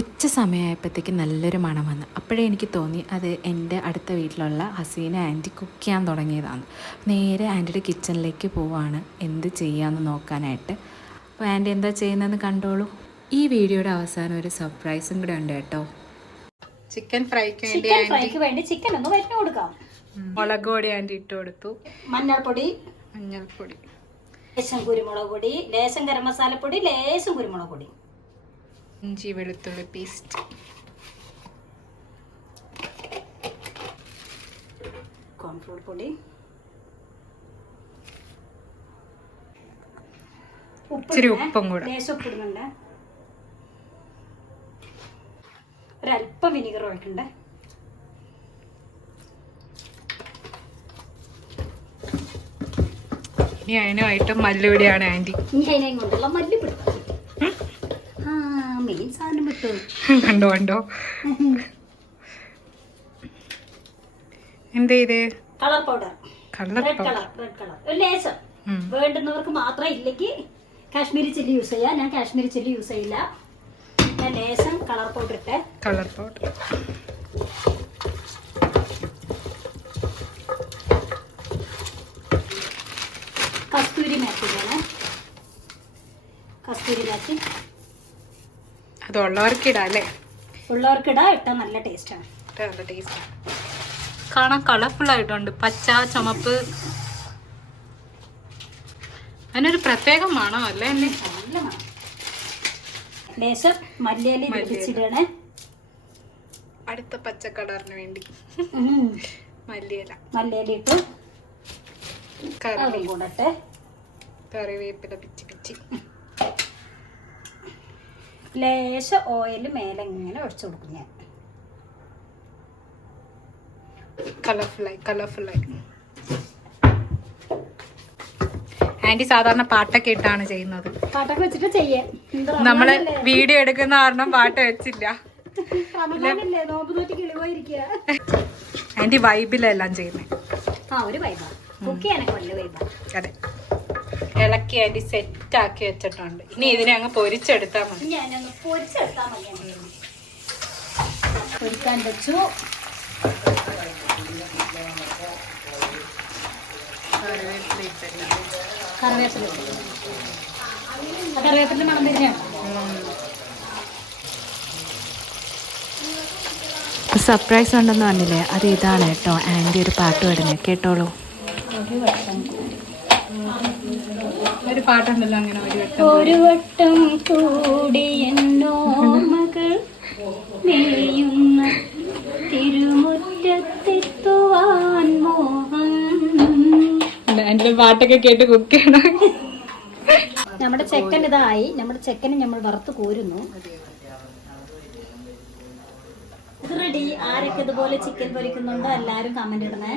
ഉച്ച സമയമായപ്പോഴത്തേക്ക് നല്ലൊരു മണം വന്നു. അപ്പോഴേ എനിക്ക് തോന്നി അത് എന്റെ അടുത്ത വീട്ടിലുള്ള ഹസീന ആന്റി കുക്ക് ചെയ്യാൻ തുടങ്ങിയതാണ്. നേരെ ആന്റിയുടെ കിച്ചണിലേക്ക് പോവാണ് എന്ത് ചെയ്യാമെന്ന് നോക്കാനായിട്ട്. അപ്പോൾ ആന്റി എന്താ ചെയ്യുന്നതെന്ന് കണ്ടോളൂ. ഈ വീഡിയോയുടെ അവസാനം ഒരു സർപ്രൈസും കൂടെ ഉണ്ട് കേട്ടോ. ചിക്കൻ ഫ്രൈക്ക് വേണ്ടി ചിക്കൻ ഫ്രൈക്ക് വേണ്ടി ചിക്കൻ ഒന്ന് വരഞ്ഞു കൊടുക്കാം. മുളക് പൊടി ആന്റി ഇട്ട് കൊടുത്തു. മഞ്ഞൾപ്പൊടി മഞ്ഞൾപ്പൊടി. ലേശം കുരുമുളക് പൊടി ലേശം ഗരം മസാലപ്പൊടി ലേശം കുരുമുളക് പൊടി. ഇഞ്ചി വെളുത്തുള്ളി പേസ്റ്റ് കോൺഫ്ലോർ പൊടി. ഇച്ചിരി. ഉപ്പും കൂടെ. ഉപ്പിടുന്നുണ്ട്. ഒരല്പം വിനിഗർ ഒഴിക്കണ്ടേ? ഇനി അതിനുമായിട്ട് മല്ലുപൊടിയാണ് ആന്റി. ഇനി അതിനെ കൊണ്ടുള്ള മല്ലിപ്പൊടി ആ മെയിൻ സാധനം വിട്ടു കണ്ടോ കണ്ടോ? എന്ത് ചെയ്ത്? Colour powder colour red colour red colour ഒരു ലേശം വേണ്ടുന്നവർക്ക് മാത്രം ഇല്ലെങ്കിൽ കാശ്മീരി ചില്ലി യൂസ് ചെയ്യാം. ഞാൻ കാശ്മീരി ചില്ലി യൂസ് ചെയ്യില്ല. ഞാൻ ലേശം കളർ പൗഡർ ഇട്ടെ. കളർ പൗഡർ കസ്തൂരി മാറ്റി കസ്തൂരി മാറ്റി അത് ഉള്ളവർക്ക് ഇടാം അല്ലേ? ഉള്ളവർക്കിടാ ഇട്ടാൽ നല്ല ടേസ്റ്റാണ് നല്ല ടേസ്റ്റ് കാണാൻ കളർഫുൾ ആയിട്ടുണ്ട്. പച്ച ചുമപ്പ്. അതിനൊരു പ്രത്യേക മണം അല്ലേ അല്ലേ? നല്ല മണം. ലേശം മല്ലിയില പിടിച്ചിടണേ അടുത്ത പച്ച കളറിന് വേണ്ടി. മല്ലിയില. മല്ലിയില ഇട്ട്. കറിവേപ്പില പിച്ചി പിച്ചി. ലേശ ഓയിൽ മേലെ ഇങ്ങനെ ഒഴിച്ചു കൊടുക്കും ഞാൻ. കളർഫുള്ളായി കളർഫുള്ളായി ആന്റി സാധാരണ പാട്ടൊക്കെ ഇട്ടാണ് ചെയ്യുന്നത്. പാട്ടൊക്കെ വെച്ചിട്ട് ചെയ്യാം. നമ്മൾ വീഡിയോ എടുക്കുന്ന കാരണം പാട്ട് വെച്ചില്ല. ആന്റി വൈബിലെല്ലാം ചെയ്യുന്നത് ആ ഒരു വൈബാ കുക്ക് ചെയ്യാനൊക്കെ വലിയ വൈബാണ് അതെ. ഇളക്കി ആന്റി സെറ്റ് ആക്കി വെച്ചിട്ടുണ്ട്. ഇനി ഇതിനെ അങ്ങ് പൊരിച്ചെടുത്താൽ മതി. ഞാനൊന്ന് പൊരിച്ചെടുത്താൽ മതി പൊരിക്കാൻ വെച്ചു. കറിവേപ്പില ഇട്ടു. ആ കറിവേപ്പില മണം തന്നെയാണ് സർപ്രൈസ് ഉണ്ടെന്ന് പറഞ്ഞില്ലേ? അത് ഇതാണ് കേട്ടോ. ആന്റി ഒരു പാട്ട് പാടുന്നത് കേട്ടോളൂ. ഒരു വട്ടം ഒരു പാട്ടുണ്ടല്ലോ അങ്ങനെ ഒരു വട്ടം ഒരു വട്ടം കൂടി എന്നോമകൾ മേയുന്ന തിരുമുറ്റത്തെത്തുവാൻ മോഹം എന്റെ പാട്ടൊക്കെ കേട്ട് കുക്ക് ചെയ്യണം നമ്മുടെ ചെക്കൻ ഇതായി. നമ്മുടെ ചെക്കനെ നമ്മൾ വറുത്ത് കോരുന്നു. റെഡി ആരൊക്കെ ഇതുപോലെ ചിക്കൻ പൊരിക്കുന്നുണ്ടോ? എല്ലാരും കമന്റ് ഇടണേ.